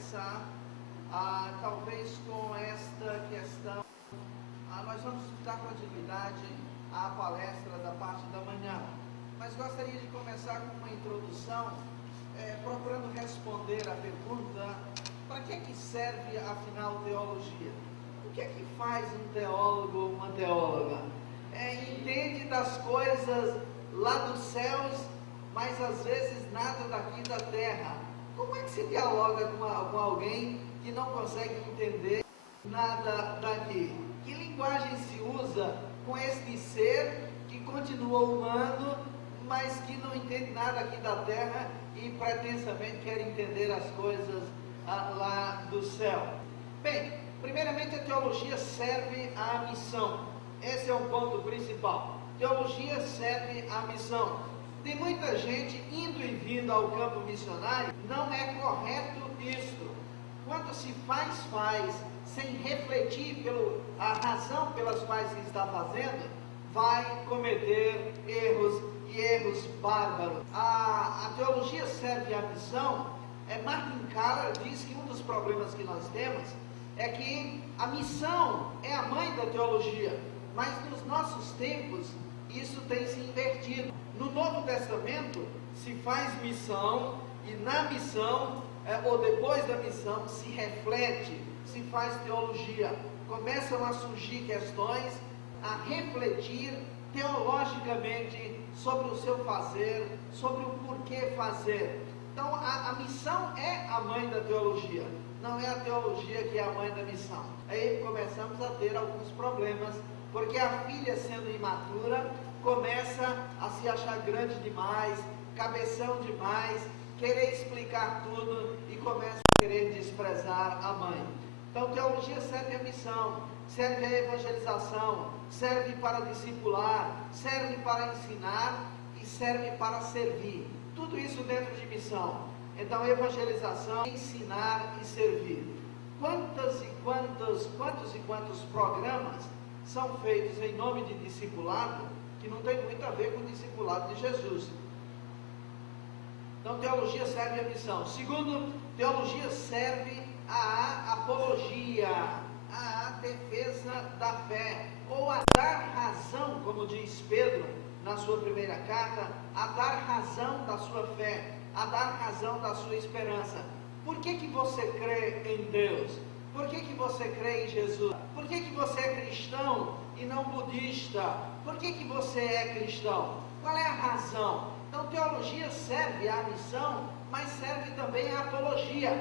começar, talvez com esta questão. Nós vamos dar continuidade à palestra da parte da manhã, mas gostaria de começar com uma introdução, procurando responder a pergunta: para que serve afinal teologia? O que é que faz um teólogo ou uma teóloga? Entende das coisas lá dos céus, mas às vezes nada daqui da terra. Como é que se dialoga com alguém que não consegue entender nada daqui? Que linguagem se usa com este ser que continua humano, mas que não entende nada aqui da terra e pretensamente quer entender as coisas lá do céu? Bem, primeiramente a teologia serve à missão. Esse é o ponto principal. Teologia serve à missão. Tem muita gente indo e vindo ao campo missionário, não é correto isto. Quando se faz, sem refletir a razão pelas quais se está fazendo, vai cometer erros bárbaros. A teologia serve à missão. Martin Keller diz que um dos problemas que nós temos é que a missão é a mãe da teologia, mas nos nossos tempos isso tem se invertido. No Novo Testamento se faz missão e na missão, ou depois da missão, se reflete, se faz teologia. Começam a surgir questões, a refletir teologicamente sobre o seu fazer, sobre o porquê fazer. Então a missão é a mãe da teologia, não é a teologia que é a mãe da missão. Aí começamos a ter alguns problemas, porque a filha, sendo imatura, começa a se achar grande demais, cabeção demais, querer explicar tudo e começa a querer desprezar a mãe. Então teologia serve à missão, serve à evangelização, serve para discipular, serve para ensinar e serve para servir. Tudo isso dentro de missão. Então evangelização, ensinar e servir. Quantos e quantos programas são feitos em nome de discipulado, que não tem muito a ver com o discipulado de Jesus. Então teologia serve à missão. Segundo, teologia serve à apologia, à defesa da fé, ou a dar razão, como diz Pedro na sua primeira carta, a dar razão da sua fé, a dar razão da sua esperança. Por que você crê em Deus? Por que você crê em Jesus? Por que você é cristão e não budista? Por que você é cristão? Qual é a razão? Então teologia serve à missão, mas serve também à apologia,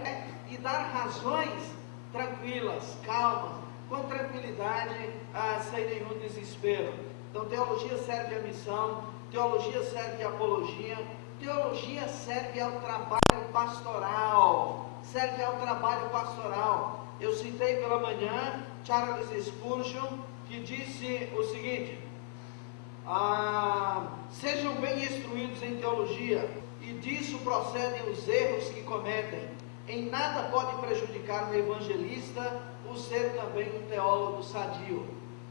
e dar razões tranquilas, calmas, com tranquilidade, sem nenhum desespero. Então teologia serve à missão, teologia serve à apologia, teologia serve ao trabalho pastoral, Eu citei pela manhã Charles Spurgeon, que disse o seguinte: sejam bem instruídos em teologia, e disso procedem os erros que cometem. Em nada pode prejudicar um evangelista o ser também um teólogo sadio.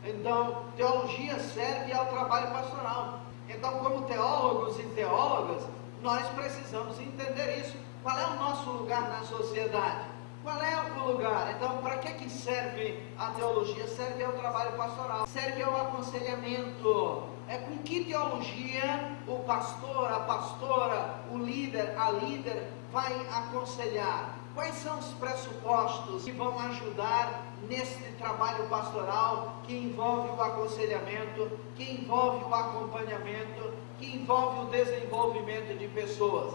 Então, teologia serve ao trabalho pastoral. Então, como teólogos e teólogas, nós precisamos entender isso. Qual é o nosso lugar na sociedade? Qual é o lugar? Então, para que serve a teologia? Serve ao trabalho pastoral, serve ao aconselhamento. Com que teologia o pastor, a pastora, o líder, a líder vai aconselhar? Quais são os pressupostos que vão ajudar nesse trabalho pastoral, que envolve o aconselhamento, que envolve o acompanhamento, que envolve o desenvolvimento de pessoas?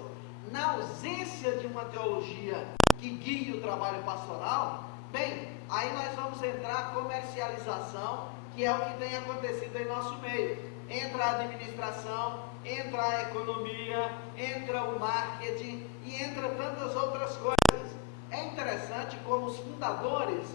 Na ausência de uma teologia que guie o trabalho pastoral, bem, aí nós vamos entrar a comercialização, que é o que tem acontecido em nosso meio. Entra a administração, entra a economia, entra o marketing e entra tantas outras coisas. É interessante como os fundadores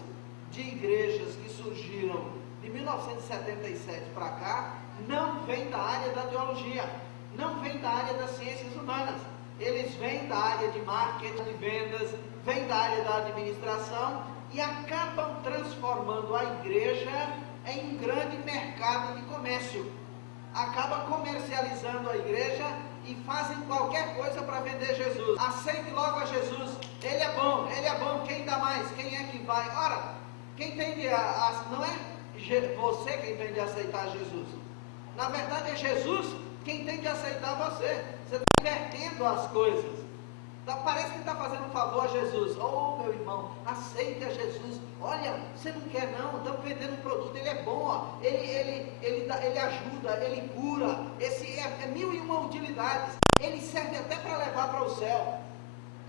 de igrejas que surgiram de 1977 para cá não vêm da área da teologia, não vêm da área das ciências humanas. Eles vêm da área de marketing, de vendas, vêm da área da administração e acabam transformando a igreja em um grande mercado de comércio. Acaba comercializando a igreja e fazem qualquer coisa para vender Jesus. Aceite logo a Jesus, Ele ele é bom, quem dá mais? Quem é que vai? Ora, quem tem de, não é você quem tem de aceitar Jesus. Na verdade é Jesus quem tem de aceitar você. Você está invertendo as coisas. Parece que está fazendo um favor a Jesus. Oh, meu irmão, aceite a Jesus. Olha, você não quer não, estamos vendendo um produto, ele é bom, ó. Ele ajuda, ele cura. Esse é mil e uma utilidades. Ele serve até para levar para o céu.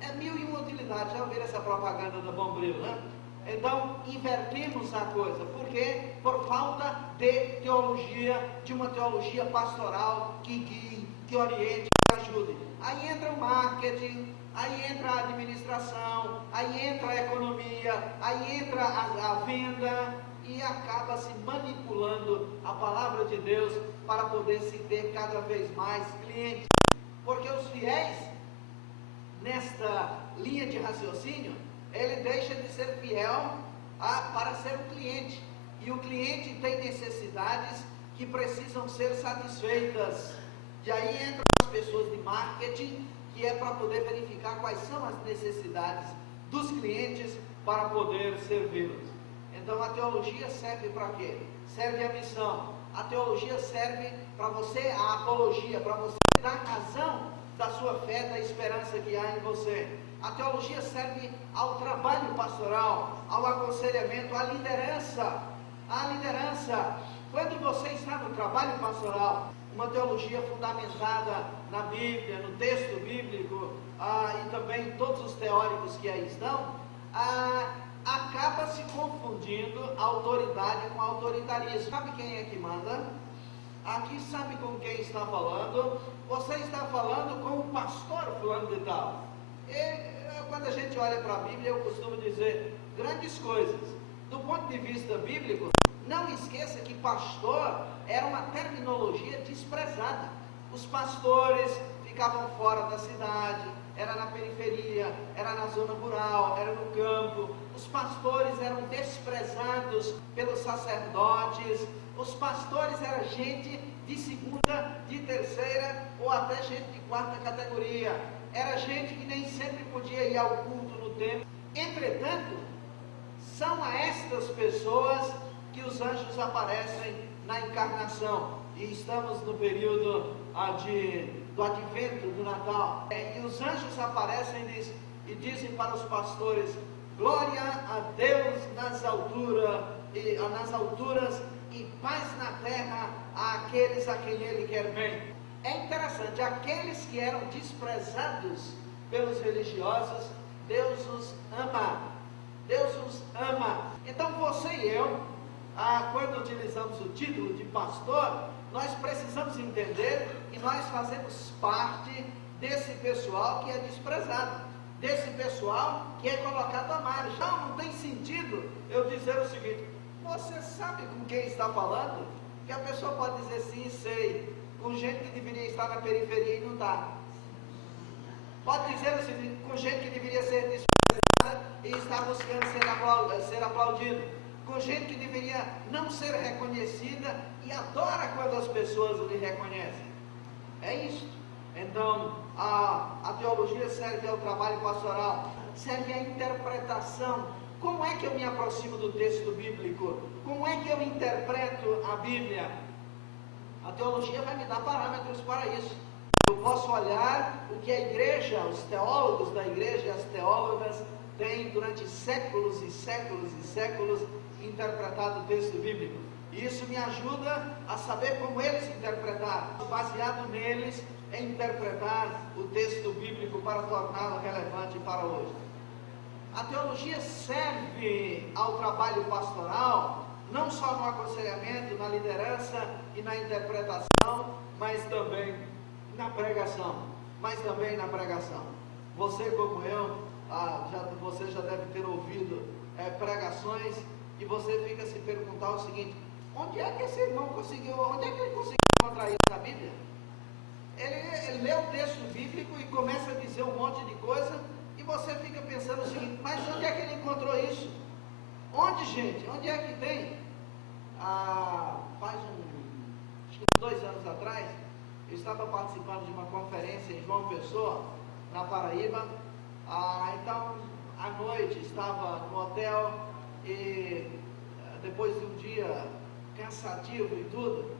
É mil e uma utilidades. Já ouviram essa propaganda da Bombril, né? Então, invertimos a coisa. Por quê? Por falta de teologia, de uma teologia pastoral que guie, que oriente, que ajude. Aí entra o marketing, aí entra a administração, aí entra a economia, aí entra a venda e acaba se manipulando a palavra de Deus para poder se ter cada vez mais clientes. Porque os fiéis, nesta linha de raciocínio, ele deixa de ser fiel para ser um cliente. E o cliente tem necessidades que precisam ser satisfeitas. E aí entram as pessoas de marketing, que é para poder verificar quais são as necessidades dos clientes para poder servi-los. Então a teologia serve para quê? Serve a missão. A teologia serve para você, a apologia, para você dar razão da sua fé, da esperança que há em você. A teologia serve ao trabalho pastoral, ao aconselhamento, à liderança. A liderança, quando você está no trabalho pastoral, uma teologia fundamentada na Bíblia, no texto bíblico, e também todos os teóricos que aí estão, acaba se confundindo autoridade com autoritarismo. Sabe quem é que manda? Aqui sabe com quem está falando? Você está falando com o pastor fulano de tal. Quando a gente olha para a Bíblia, eu costumo dizer grandes coisas. Do ponto de vista bíblico, não esqueça que pastor era uma terminologia desprezada. Os pastores ficavam fora da cidade, era na periferia, era na zona rural, era no campo. Os pastores eram desprezados pelos sacerdotes. Os pastores eram gente de segunda, de terceira ou até gente de quarta categoria. Era gente que nem sempre podia ir ao culto no templo. Entretanto, são a estas pessoas que os anjos aparecem na encarnação. E estamos no período do advento, do Natal. E os anjos aparecem e dizem para os pastores: glória a Deus nas alturas e paz na terra àqueles a quem Ele quer bem. É interessante, aqueles que eram desprezados pelos religiosos, Deus os ama. Deus os ama. Então você e eu, quando utilizamos o título de pastor, nós precisamos entender que nós fazemos parte desse pessoal que é desprezado, desse pessoal que é colocado à margem. Não tem sentido eu dizer o seguinte: você sabe com quem está falando? Que a pessoa pode dizer sim, sei, com gente que deveria estar na periferia e não está. Pode dizer o seguinte, com gente que deveria ser desprezada e está buscando ser aplaudido. Com gente que deveria não ser reconhecida e adora quando as pessoas lhe reconhecem. É isso. Então, a teologia serve ao trabalho pastoral, serve à interpretação. Como é que eu me aproximo do texto bíblico? Como é que eu interpreto a Bíblia? A teologia vai me dar parâmetros para isso. Eu posso olhar o que a igreja, os teólogos da igreja e as teólogas têm durante séculos e séculos e séculos interpretado o texto bíblico. E isso me ajuda a saber como eles interpretaram, baseado neles em interpretar o texto bíblico para torná-lo relevante para hoje. A teologia serve ao trabalho pastoral, não só no aconselhamento, na liderança e na interpretação, mas também na pregação. Você, como eu, você já deve ter ouvido pregações e você fica se perguntar o seguinte: onde é que esse irmão conseguiu, onde é que ele conseguiu encontrar isso na Bíblia? Ele lê o texto bíblico e começa a dizer um monte de coisa e você fica pensando o seguinte: mas onde é que ele encontrou isso? Onde, gente? Onde é que tem? Faz acho que 2 anos atrás, eu estava participando de uma conferência em João Pessoa, na Paraíba. Então, à noite, estava no hotel e depois de um dia cansativo e tudo,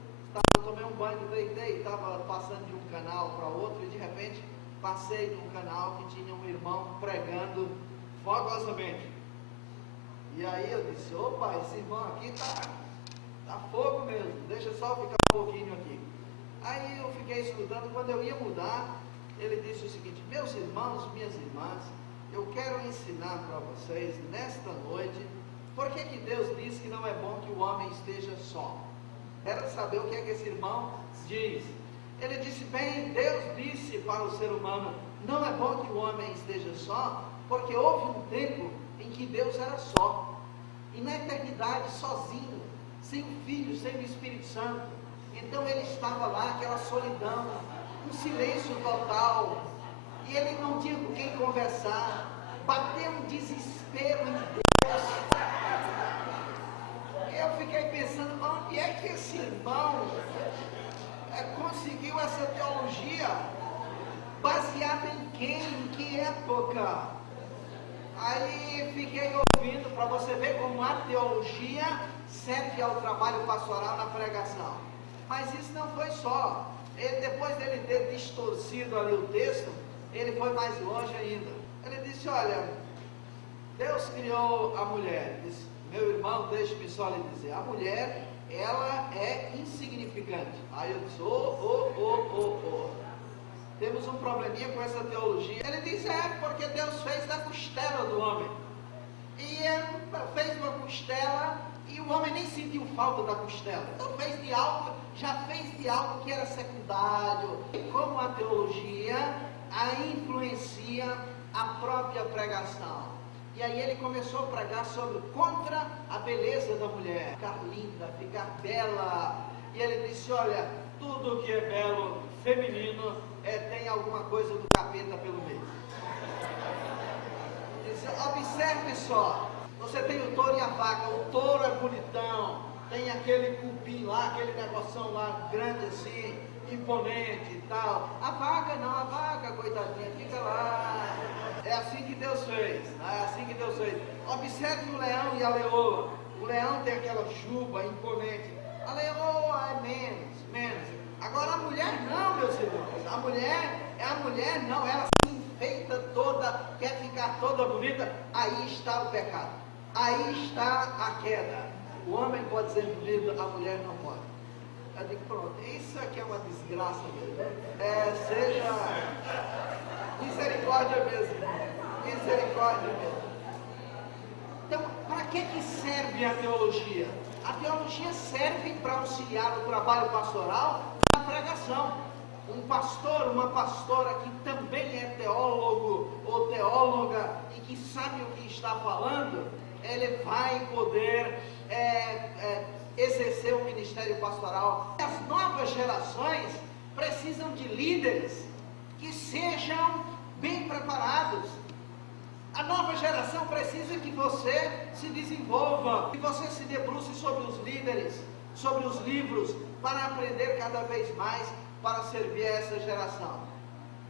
tomei um banho, deitei, estava passando de um canal para outro e de repente passei de um canal que tinha um irmão pregando fogosamente. E aí eu disse, opa, esse irmão aqui tá fogo mesmo, deixa só ficar um pouquinho aqui. Aí eu fiquei escutando, quando eu ia mudar, ele disse o seguinte, meus irmãos, minhas irmãs, eu quero ensinar para vocês nesta noite, por que Deus diz que não é bom que o homem esteja só. Quero saber o que é que esse irmão diz. Ele disse, bem, Deus disse para o ser humano, não é bom que o homem esteja só, porque houve um tempo em que Deus era só, e na eternidade sozinho, sem o Filho, sem o Espírito Santo. Então ele estava lá, aquela solidão, um silêncio total, e ele não tinha com quem conversar, bateu um desespero em Deus. Eu fiquei pensando, onde é que esse irmão conseguiu essa teologia? Baseada em quem? Em que época? Aí fiquei ouvindo, para você ver como a teologia serve ao trabalho pastoral na pregação. Mas isso não foi só. Ele, depois dele ter distorcido ali o texto, ele foi mais longe ainda. Ele disse, olha, Deus criou a mulher. Disse, meu irmão, deixe-me só lhe dizer, a mulher, ela é insignificante. Aí eu disse, temos um probleminha com essa teologia. Ele diz, porque Deus fez da costela do homem. E fez uma costela, e o homem nem sentiu falta da costela. Então já fez de algo que era secundário. E como a teologia a influencia a própria pregação. E aí ele começou a pregar contra a beleza da mulher, ficar linda, ficar bela. E ele disse, olha, tudo que é belo, feminino, tem alguma coisa do capeta pelo meio. Disse, observe só, você tem o touro e a vaca, o touro é bonitão, tem aquele cupim lá, aquele negoção lá, grande assim, imponente e tal. A vaca não, a vaca, coitadinha, fica lá. É assim que Deus fez, é assim que Deus fez. Observe o leão e a leoa. O leão tem aquela juba imponente. A leoa é menos. Agora a mulher não, meus irmãos. A mulher não, ela se enfeita toda, quer ficar toda bonita. Aí está o pecado. Aí está a queda. O homem pode ser bonito, a mulher não pode. Eu digo, pronto, isso aqui é uma desgraça mesmo. Seja misericórdia mesmo. Misericórdia mesmo. Então, para que serve a teologia? A teologia serve para auxiliar o trabalho pastoral na pregação. Um pastor, uma pastora que também é teólogo ou teóloga e que sabe o que está falando, ele vai poder exercer o ministério pastoral. As novas gerações precisam de líderes que sejam bem preparados. A nova geração precisa que você se desenvolva, que você se debruce sobre os líderes, sobre os livros, para aprender cada vez mais, para servir a essa geração.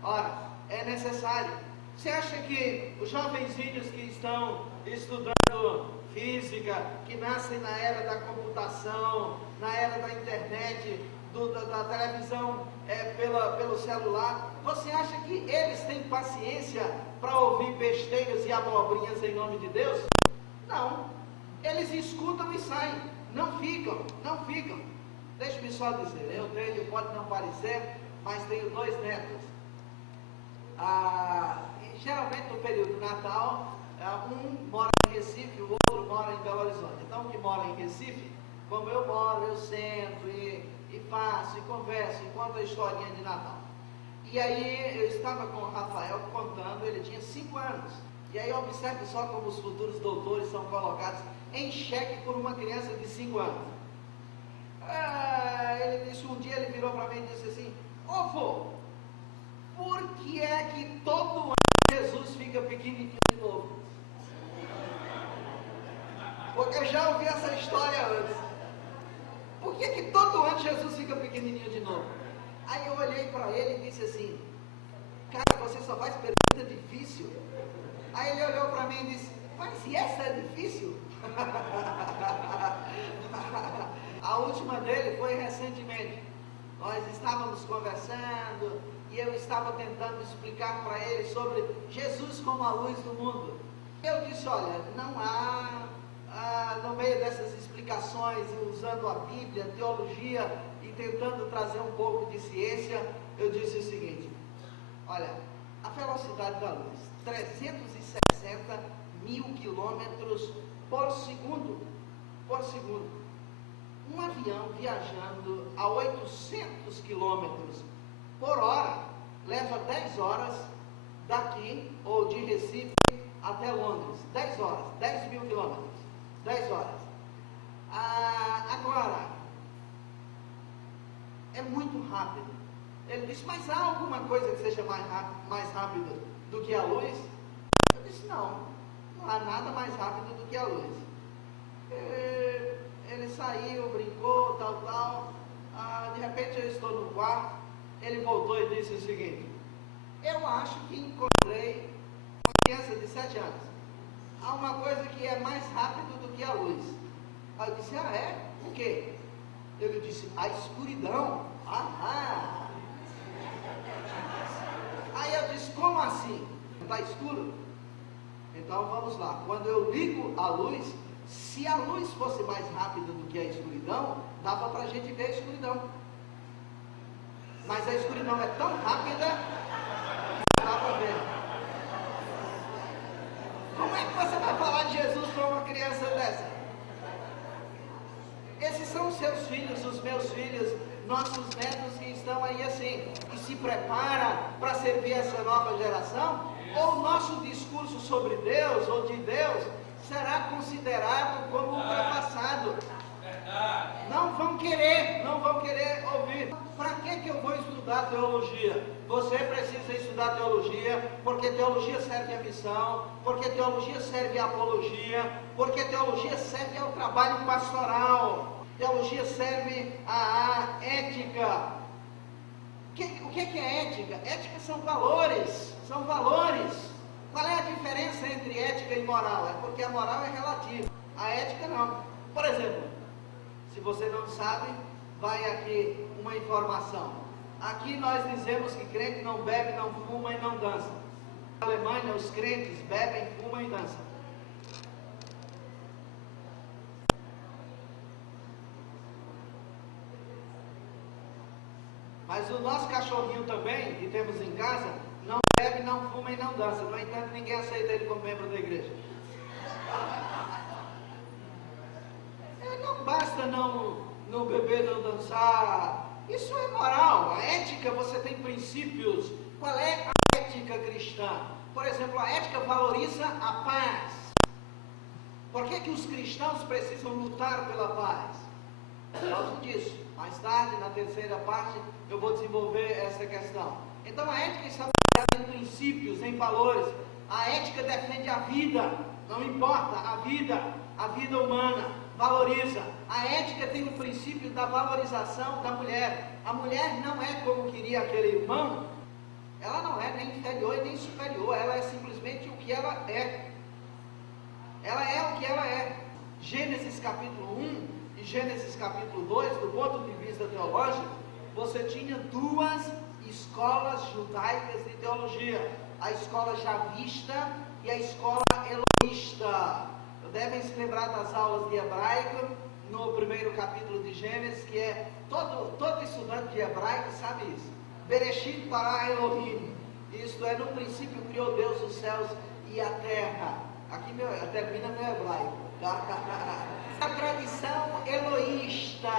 Ora, é necessário. Você acha que os jovenzinhos que estão estudando física, que nascem na era da computação, na era da internet, da televisão pelo celular, você acha que eles têm paciência para ouvir besteiras e abobrinhas em nome de Deus? Não. Eles escutam e saem. Não ficam. Deixe-me só dizer, eu tenho, pode não parecer, mas tenho 2 netos. Geralmente no período do Natal, um mora em Recife, o outro mora em Belo Horizonte. Então, o que mora em Recife, como eu moro, eu sento e faço e converso e conto a historinha de Natal. E aí eu estava com o Rafael contando, ele tinha 5 anos. E aí observe só como os futuros doutores são colocados em xeque por uma criança de 5 anos. Ele disse, um dia ele virou para mim e disse assim, vô, por que é que todo ano Jesus fica pequenininho de novo? Porque eu já ouvi essa história antes. Por que todo ano Jesus fica pequenininho de novo? Aí eu olhei para ele e disse assim, cara, você só faz pergunta difícil. Aí ele olhou para mim e estava tentando explicar para ele sobre Jesus como a luz do mundo. Eu disse, olha, não há, no meio dessas explicações, usando a Bíblia, teologia e tentando trazer um pouco de ciência, eu disse o seguinte, olha, a velocidade da luz, 360 mil quilômetros por segundo. Um avião viajando a 800 quilômetros por hora, leva 10 horas daqui, ou de Recife até Londres, 10 horas, 10 mil quilômetros, 10 horas. Agora, é muito rápido. Ele disse, mas há alguma coisa que seja mais rápido do que a luz? Eu disse, não há nada mais rápido do que a luz. Ele saiu, brincou, tal. De repente eu estou no quarto, ele voltou e disse o seguinte, eu acho que encontrei uma criança de 7 anos. Há uma coisa que é mais rápido do que a luz. Aí eu disse, é? O quê? Ele disse, a escuridão. Aí eu disse, como assim? Está escuro? Então vamos lá, quando eu ligo a luz, se a luz fosse mais rápida do que a escuridão, dava para a gente ver a escuridão. Mas a escuridão é tão rápida que não dá para ver. Como é que você vai falar de Jesus para uma criança dessa? Esses são os seus filhos, os meus filhos, nossos netos que estão aí assim, e se prepara para servir essa nova geração? Ou o nosso discurso sobre Deus, ou de Deus, será considerado como ultrapassado? Não vão querer ouvir. Para que eu vou estudar teologia? Você precisa estudar teologia, porque teologia serve à missão, porque teologia serve à apologia, porque teologia serve ao trabalho pastoral, teologia serve à ética. O que é ética? Ética são valores. Qual é a diferença entre ética e moral? É porque a moral é relativa, a ética não. Por exemplo, se você não sabe, vai aqui uma informação. Aqui nós dizemos que crente não bebe, não fuma e não dança. Na Alemanha, os crentes bebem, fumam e dançam. Mas o nosso cachorrinho também, que temos em casa, não bebe, não fuma e não dança. No entanto, ninguém aceita ele como membro da igreja. Não basta não beber, não dançar. Isso é moral. A ética, você tem princípios. Qual é a ética cristã? Por exemplo, a ética valoriza a paz. Por que os cristãos precisam lutar pela paz? Por causa disso. Mais tarde, na terceira parte, eu vou desenvolver essa questão. Então, a ética está baseada em princípios, em valores. A ética defende a vida, não importa, a vida humana, valoriza. A ética tem o princípio da valorização da mulher. A mulher não é como queria aquele irmão, ela não é nem inferior e nem superior, ela é simplesmente o que ela é. Ela é o que ela é. Gênesis capítulo 1 e Gênesis capítulo 2, do ponto de vista teológico, você tinha duas escolas judaicas de teologia, a escola javista e a escola eloísta. Devem se lembrar das aulas de hebraico no primeiro capítulo de Gênesis, que é todo estudante de hebraico sabe isso. Bereshit bara Elohim, isto é, no princípio criou Deus os céus e a terra. Aqui termina meu hebraico. A tradição eloísta,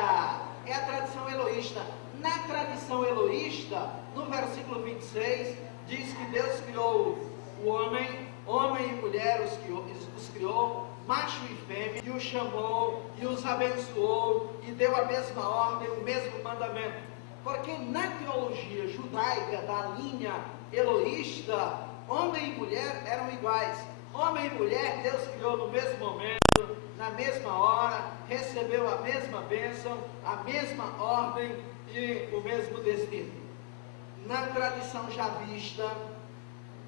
é a tradição eloísta. Na tradição eloísta, no versículo 26, diz que Deus criou o homem e mulher os criou, macho e fêmea, e os chamou, e os abençoou, e deu a mesma ordem, o mesmo mandamento. Porque na teologia judaica da linha eloísta, homem e mulher eram iguais. Homem e mulher, Deus criou no mesmo momento, na mesma hora, recebeu a mesma bênção, a mesma ordem e o mesmo destino. Na tradição javista,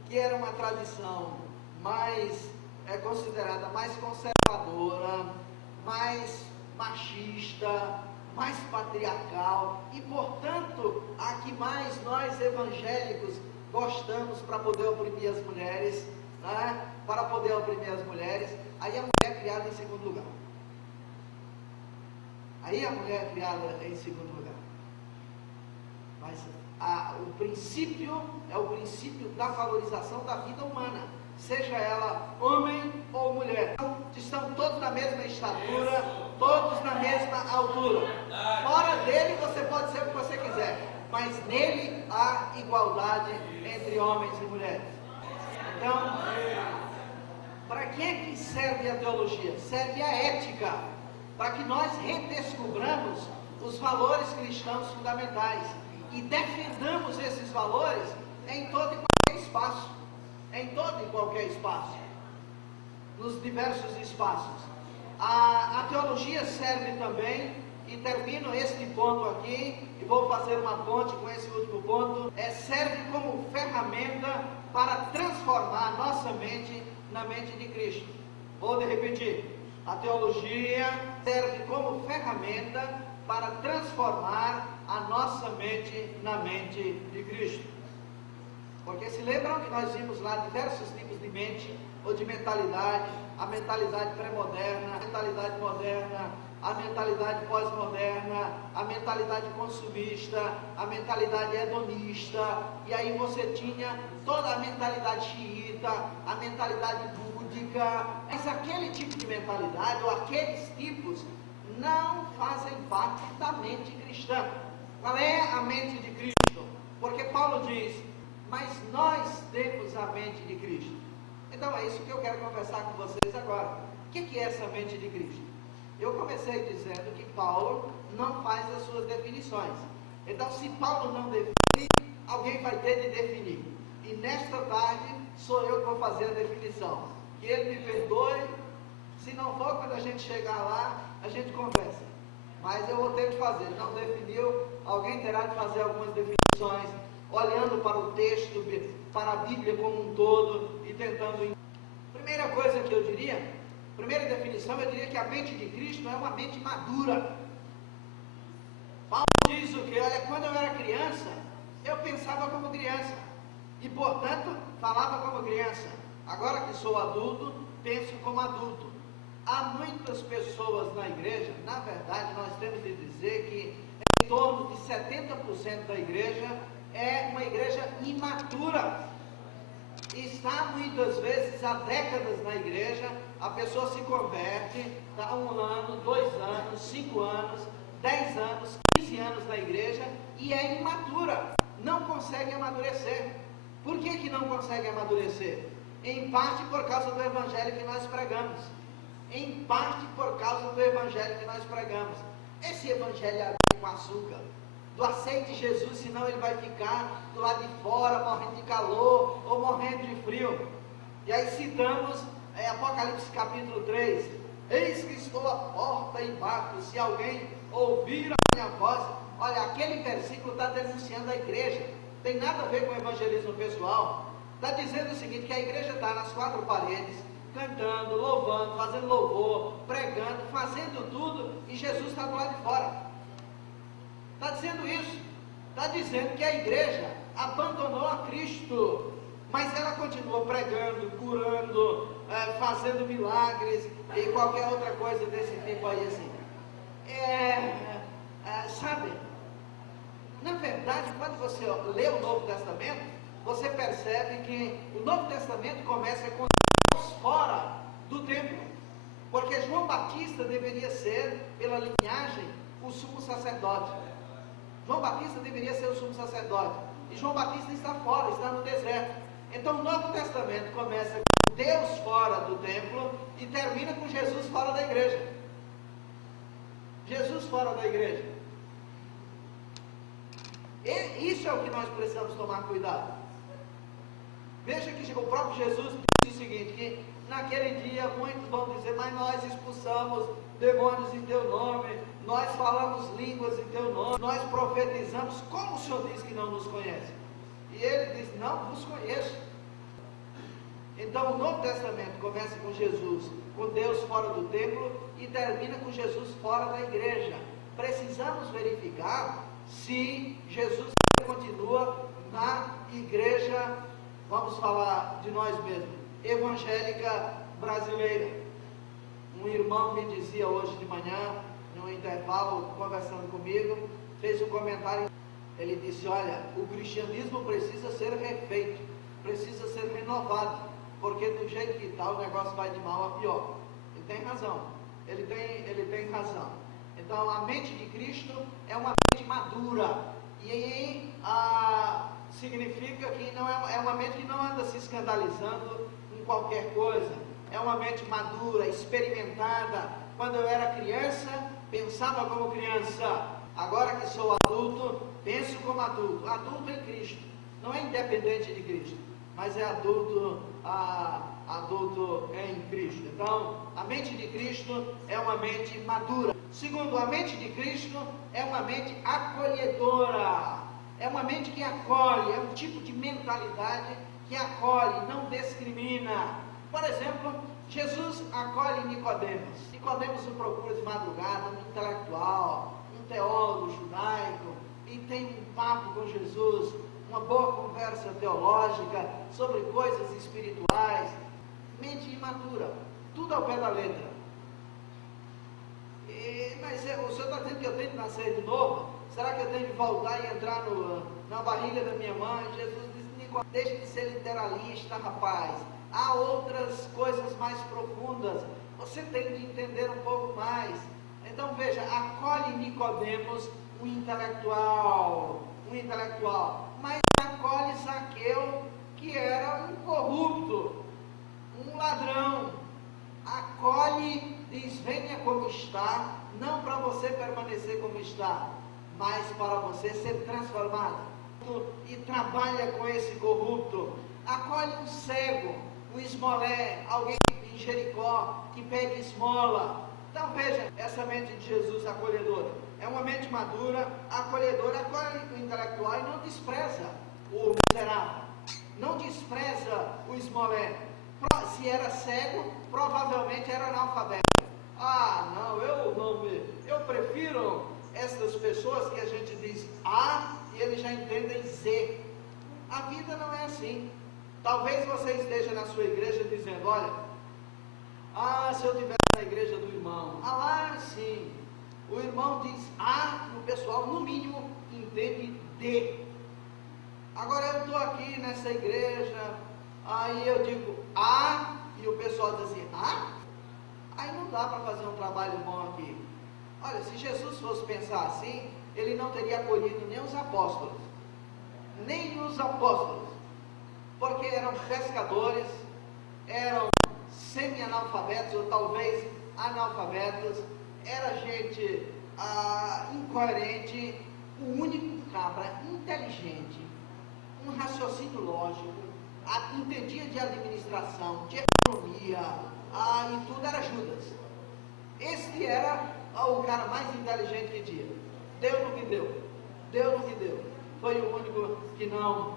que era uma tradição considerada mais conservadora, mais machista, mais patriarcal e, portanto, a que mais nós evangélicos gostamos para poder oprimir as mulheres, né? Para poder oprimir as mulheres. Aí a mulher é criada em segundo lugar. Aí a mulher é criada em segundo lugar. Mas o princípio é o princípio da valorização da vida humana, seja ela homem ou mulher. Estão todos na mesma estatura, todos na mesma altura. Fora dele você pode ser o que você quiser, mas nele há igualdade entre homens e mulheres. Então, para que é que serve a teologia? Serve a ética, para que nós redescubramos os valores cristãos fundamentais e defendamos esses valores em todo e qualquer espaço, em todo e qualquer espaço, nos diversos espaços. A teologia serve também, e termino este ponto aqui, e vou fazer uma ponte com esse último ponto, serve como ferramenta para transformar a nossa mente na mente de Cristo. Vou repetir, a teologia serve como ferramenta para transformar a nossa mente na mente de Cristo. Porque se lembram que nós vimos lá diversos tipos de mente ou de mentalidade, a mentalidade pré-moderna, a mentalidade moderna, a mentalidade pós-moderna, a mentalidade consumista, a mentalidade hedonista, e aí você tinha toda a mentalidade xiita, a mentalidade búdica, mas aquele tipo de mentalidade, ou aqueles tipos, não fazem parte da mente cristã. Qual é a mente de Cristo? Porque Paulo diz, mas nós temos a mente de Cristo. Então é isso que eu quero conversar com vocês agora. O que é essa mente de Cristo? Eu comecei dizendo que Paulo não faz as suas definições. Então, se Paulo não define, alguém vai ter de definir. E nesta tarde, sou eu que vou fazer a definição. Que ele me perdoe. Se não for, quando a gente chegar lá, a gente conversa. Mas eu vou ter de fazer. Não definiu, alguém terá de fazer algumas definições, olhando para o texto, para a Bíblia como um todo e tentando. Primeira coisa que eu diria, primeira definição, eu diria que a mente de Cristo é uma mente madura. Paulo diz o que? Olha, quando eu era criança, eu pensava como criança e, portanto, falava como criança. Agora que sou adulto, penso como adulto. Há muitas pessoas na igreja, na verdade, nós temos de dizer que em torno de 70% da igreja é uma igreja imatura. Está muitas vezes há décadas na igreja, a pessoa se converte, está 1 ano, 2 anos, 5 anos, 10 anos, 15 anos na igreja e é imatura, não consegue amadurecer. Por que não consegue amadurecer? Em parte por causa do evangelho que nós pregamos. Em parte por causa do evangelho que nós pregamos. Esse evangelho é com açúcar. Do aceite Jesus, senão ele vai ficar do lado de fora, morrendo de calor ou morrendo de frio. E aí citamos Apocalipse capítulo 3. Eis que estou à porta e bato, se alguém ouvir a minha voz. Olha, aquele versículo está denunciando a igreja. Tem nada a ver com evangelismo pessoal. Está dizendo o seguinte, que a igreja está nas 4 paredes, cantando, louvando, fazendo louvor, pregando, fazendo tudo, e Jesus está do lado de fora. Está dizendo isso. Está dizendo que a igreja abandonou a Cristo, mas ela continuou pregando, curando, fazendo milagres e qualquer outra coisa desse tipo aí assim. Sabe, na verdade, quando você lê o Novo Testamento, você percebe que o Novo Testamento começa com Deus fora do templo, porque João Batista deveria ser, pela linhagem, o sumo sacerdote. João Batista deveria ser o sumo sacerdote, e João Batista está fora, está no deserto. Então o Novo Testamento começa com Deus fora do templo e termina com Jesus fora da igreja. Jesus fora da igreja. E isso é o que nós precisamos tomar cuidado. Veja que o próprio Jesus disse o seguinte, que naquele dia muitos vão dizer, mas nós expulsamos demônios em teu nome, nós falamos línguas em teu nome, nós profetizamos, como o Senhor diz que não nos conhece? E ele diz, não vos conheço. Então o Novo Testamento começa com Jesus, com Deus fora do templo, e termina com Jesus fora da igreja. precisamos verificar se Jesus continua na igreja, vamos falar de nós mesmos, evangélica brasileira. Um irmão me dizia hoje de manhã, no intervalo, conversando comigo, fez um comentário. Ele disse: olha, o cristianismo precisa ser refeito, precisa ser renovado, porque do jeito que está o negócio vai de mal a pior. Ele tem razão, ele tem razão. Então a mente de Cristo é uma mente madura, e significa que não é uma mente que não anda se escandalizando em qualquer coisa. É uma mente madura, experimentada. Quando eu era criança, pensava como criança. Agora que sou adulto, penso como adulto. Adulto em Cristo. Não é independente de Cristo, mas é adulto em Cristo. Então, a mente de Cristo é uma mente madura. Segundo, a mente de Cristo é uma mente acolhedora. É uma mente que acolhe, é um tipo de mentalidade que acolhe, não discrimina. Por exemplo, Jesus acolhe Nicodemos. Nicodemos o procura de madrugada, um intelectual, um teólogo judaico, e tem um papo com Jesus, uma boa conversa teológica sobre coisas espirituais. Mente imatura, tudo ao pé da letra. Mas o senhor está dizendo que eu tenho que nascer de novo? Será que eu tenho que voltar e entrar na barriga da minha mãe? Jesus disse: Nicodemos, deixe de ser literalista, rapaz. Há outras coisas mais profundas. Você tem que entender um pouco mais. Então veja, acolhe Nicodemos, um intelectual, mas acolhe Zaqueu, que era um corrupto, um ladrão. Acolhe, diz: venha como está, não para você permanecer como está, mas para você ser transformado. E trabalha com esse corrupto. Acolhe um cego, um esmolé, alguém em Jericó que pede esmola. Então veja, essa mente de Jesus acolhedora é uma mente madura, acolhedora, acolhe o intelectual e não despreza o miserável, não despreza o esmolé. Se era cego, provavelmente era analfabeto. Eu prefiro essas pessoas que a gente diz A e eles já entendem Z. A vida não é assim. Talvez você esteja na sua igreja dizendo: olha, se eu estivesse na igreja do irmão, lá sim, o irmão diz A e o pessoal no mínimo entende D. Agora eu estou aqui nessa igreja, aí eu digo A e o pessoal diz assim: aí não dá para fazer um trabalho bom aqui. Olha, se Jesus fosse pensar assim, ele não teria acolhido nem os apóstolos, porque eram pescadores, eram semi-analfabetos ou talvez analfabetos, era gente incoerente. O único cabra inteligente, um raciocínio lógico, entendia de administração, de economia, e tudo, era Judas. Este era o cara mais inteligente que tinha. Deu no que deu. Foi o único que não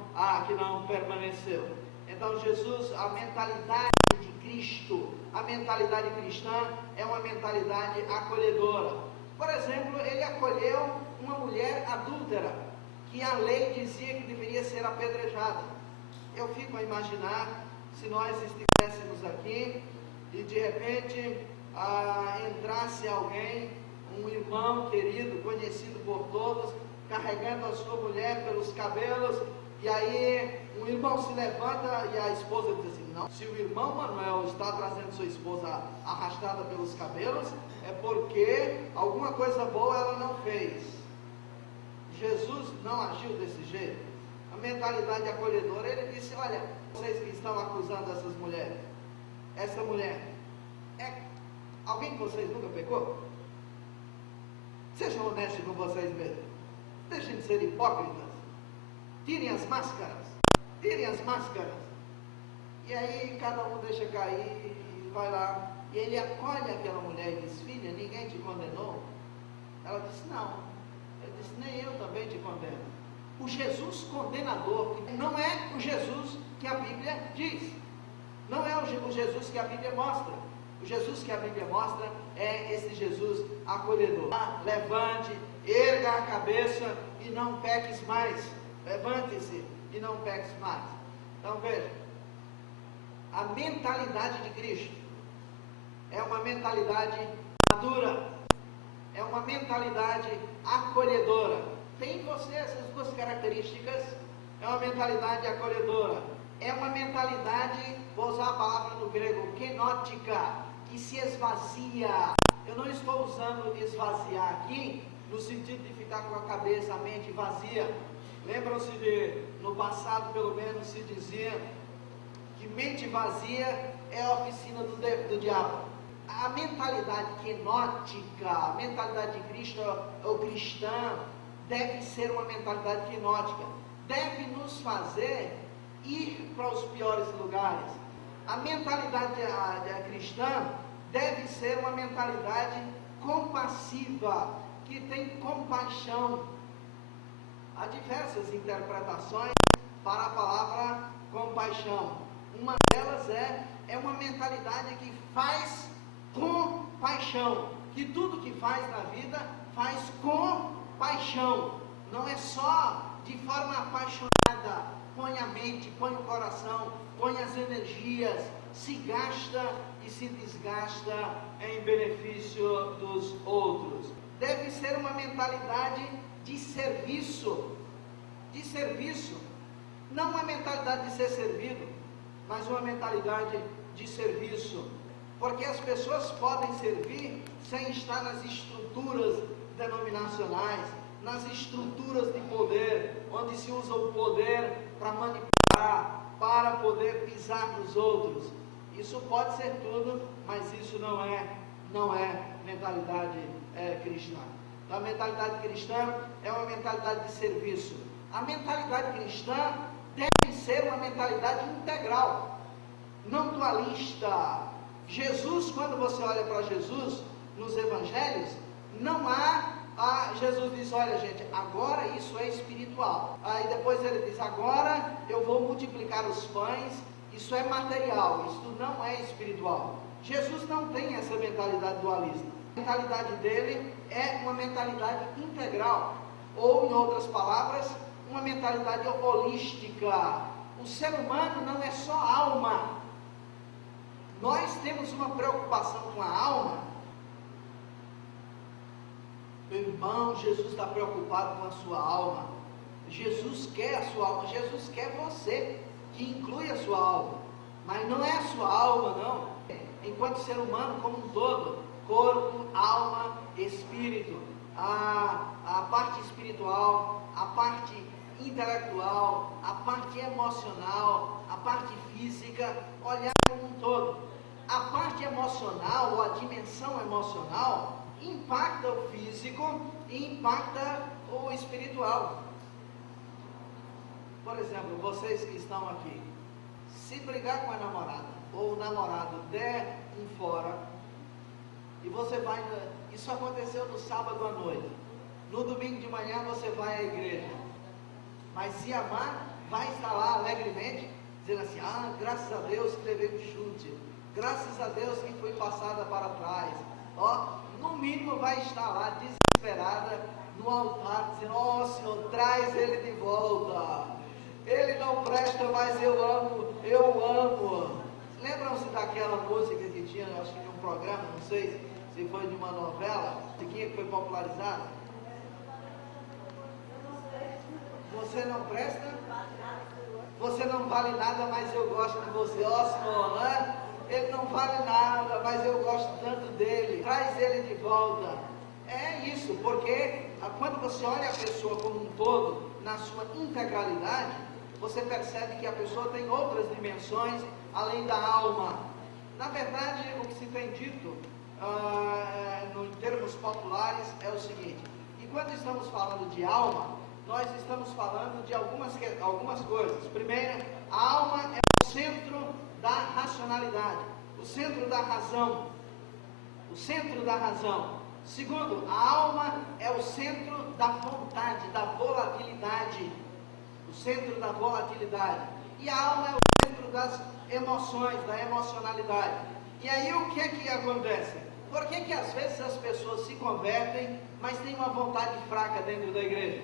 permaneceu. Então Jesus, a mentalidade de Cristo, a mentalidade cristã é uma mentalidade acolhedora. Por exemplo, ele acolheu uma mulher adúltera, que a lei dizia que deveria ser apedrejada. Eu fico a imaginar se nós estivéssemos aqui e de repente entrasse alguém, um irmão querido, conhecido por todos, carregando a sua mulher pelos cabelos, e aí um irmão se levanta e a esposa diz assim: não, se o irmão Manuel está trazendo sua esposa arrastada pelos cabelos, é porque alguma coisa boa ela não fez. Jesus não agiu desse jeito. A mentalidade acolhedora, ele disse: olha, vocês que estão acusando essas mulheres, essa mulher, alguém de vocês nunca pecou? Sejam honestos com vocês mesmos. Deixem de ser hipócritas. Tirem as máscaras. E aí cada um deixa cair e vai lá. E ele acolhe aquela mulher e diz: filha, ninguém te condenou? Ela disse: não. Ele disse: nem eu também te condeno. O Jesus condenador não é o Jesus que a Bíblia diz. Não é o Jesus que a Bíblia mostra. O Jesus que a Bíblia mostra é esse Jesus acolhedor. Levante, erga a cabeça e não peques mais. Levante-se e não peques mais. Então veja, a mentalidade de Cristo é uma mentalidade madura, é uma mentalidade acolhedora. Tem em você essas duas características. É uma mentalidade acolhedora, é uma mentalidade, vou usar a palavra no grego, kenótica, que se esvazia. Eu não estou usando esvaziar aqui no sentido de ficar com a cabeça, a mente vazia. Lembram-se de, no passado pelo menos se dizia que mente vazia é a oficina do diabo. A mentalidade kenótica, a mentalidade de Cristo ou cristã, deve ser uma mentalidade kenótica, deve nos fazer ir para os piores lugares. A mentalidade cristã deve ser uma mentalidade compassiva, que tem compaixão. Há diversas interpretações para a palavra compaixão. Uma delas é uma mentalidade que faz com paixão, que tudo que faz na vida faz com paixão, não é só de forma apaixonada, põe a mente, põe o coração, põe as energias, se gasta e se desgasta em benefício dos outros. Deve ser uma mentalidade de serviço, não uma mentalidade de ser servido, mas uma mentalidade de serviço, porque as pessoas podem servir sem estar nas estruturas denominacionais, nas estruturas de poder, onde se usa o poder para manipular, para poder pisar nos outros. Isso pode ser tudo, mas isso não é mentalidade cristã. Então, a mentalidade cristã é uma mentalidade de serviço. A mentalidade cristã deve ser uma mentalidade integral, não dualista. Jesus, quando você olha para Jesus nos evangelhos, não há, Jesus diz, olha gente, agora isso é espiritual. Aí depois ele diz, agora eu vou multiplicar os pães, isso é material, isso não é espiritual. Jesus não tem essa mentalidade dualista. A mentalidade dele é uma mentalidade integral, ou em outras palavras, uma mentalidade holística. O ser humano não é só alma. Nós temos uma preocupação com a alma. Meu irmão, Jesus está preocupado com a sua alma. Jesus quer a sua alma. Jesus quer você, que inclui a sua alma. Mas não é a sua alma, não. Enquanto ser humano como um todo, corpo, alma, espírito. A parte espiritual, a parte intelectual, a parte emocional, a parte física, olhar como um todo. A parte emocional, ou a dimensão emocional, impacta o físico e impacta o espiritual. Por exemplo, vocês que estão aqui, se brigar com a namorada, ou o namorado der um fora, e você vai, isso aconteceu no sábado à noite, no domingo de manhã você vai à igreja, mas se amar, vai estar lá alegremente, dizendo assim, graças a Deus que levei um chute, graças a Deus que fui passada para trás, no mínimo vai estar lá desesperada no altar, dizendo, Senhor, traz ele de volta, ele não presta, mas eu amo. Lembram-se daquela música que tinha, acho que de um programa, não sei se foi de uma novela, de quem foi popularizada? Você não presta? Você não vale nada, mas eu gosto de você. Senhor, né? Ele não vale nada, mas eu gosto tanto dele. Traz ele de volta. É isso, porque quando você olha a pessoa como um todo, na sua integralidade, você percebe que a pessoa tem outras dimensões além da alma. Na verdade, o que se tem dito, em termos populares, é o seguinte: e quando estamos falando de alma, nós estamos falando de algumas coisas. Primeiro, a alma é o centro da racionalidade, o centro da razão. Segundo, a alma é o centro da vontade, da volatilidade. E a alma é o centro das emoções, da emocionalidade. E aí o que é que acontece? Por que às vezes as pessoas se convertem, mas têm uma vontade fraca dentro da igreja?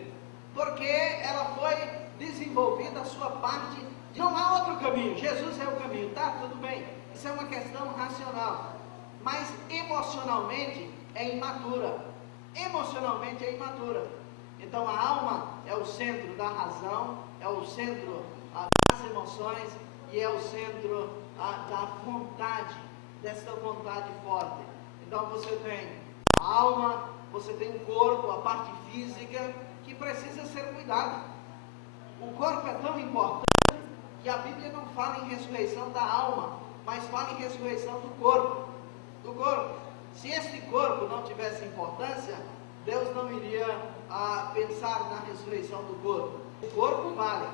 Porque ela foi desenvolvida a sua parte, não há outro caminho, Jesus é o caminho, tá? Tudo bem, isso é uma questão racional, mas emocionalmente é imatura, então a alma é o centro da razão, é o centro das emoções e é o centro da vontade, desta vontade forte. Então você tem a alma, você tem o corpo, a parte física, que precisa ser cuidado. O corpo é tão importante que a Bíblia não fala em ressurreição da alma, mas fala em ressurreição do corpo. Se este corpo não tivesse importância, Deus não iria pensar na ressurreição do corpo. O corpo vale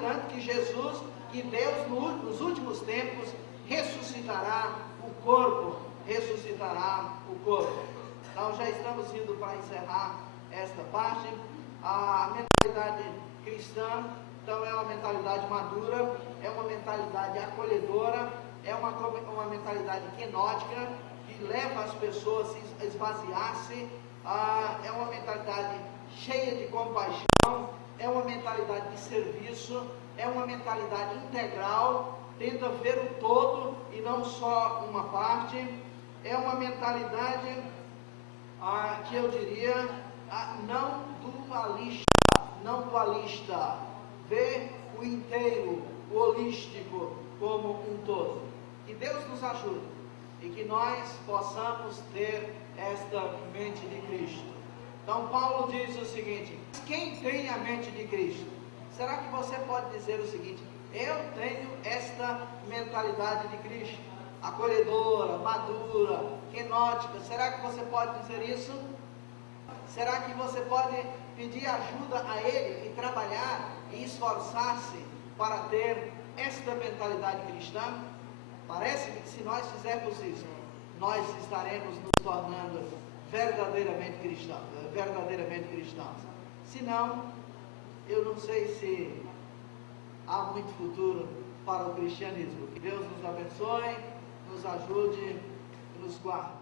tanto que Jesus, que Deus nos últimos tempos ressuscitará o corpo. Então já estamos indo para encerrar esta parte. A mentalidade cristã, então, é uma mentalidade madura, é uma mentalidade acolhedora, é uma mentalidade quenótica, que leva as pessoas a esvaziar-se, é uma mentalidade cheia de compaixão, é uma mentalidade de serviço, é uma mentalidade integral, tenta ver o todo e não só uma parte, é uma mentalidade que eu diria não dualista, vê o inteiro, o holístico como um todo. Que Deus nos ajude e que nós possamos ter esta mente de Cristo. Então Paulo diz o seguinte: quem tem a mente de Cristo? Será que você pode dizer o seguinte: eu tenho esta mentalidade de Cristo, acolhedora, madura, quenótica? Será que você pode dizer isso? Será que você pode pedir ajuda a Ele e trabalhar e esforçar-se para ter esta mentalidade cristã? Parece-me que se nós fizermos isso, nós estaremos nos tornando verdadeiramente cristãos. Se não, eu não sei se há muito futuro para o cristianismo. Que Deus nos abençoe, nos ajude e nos guarde.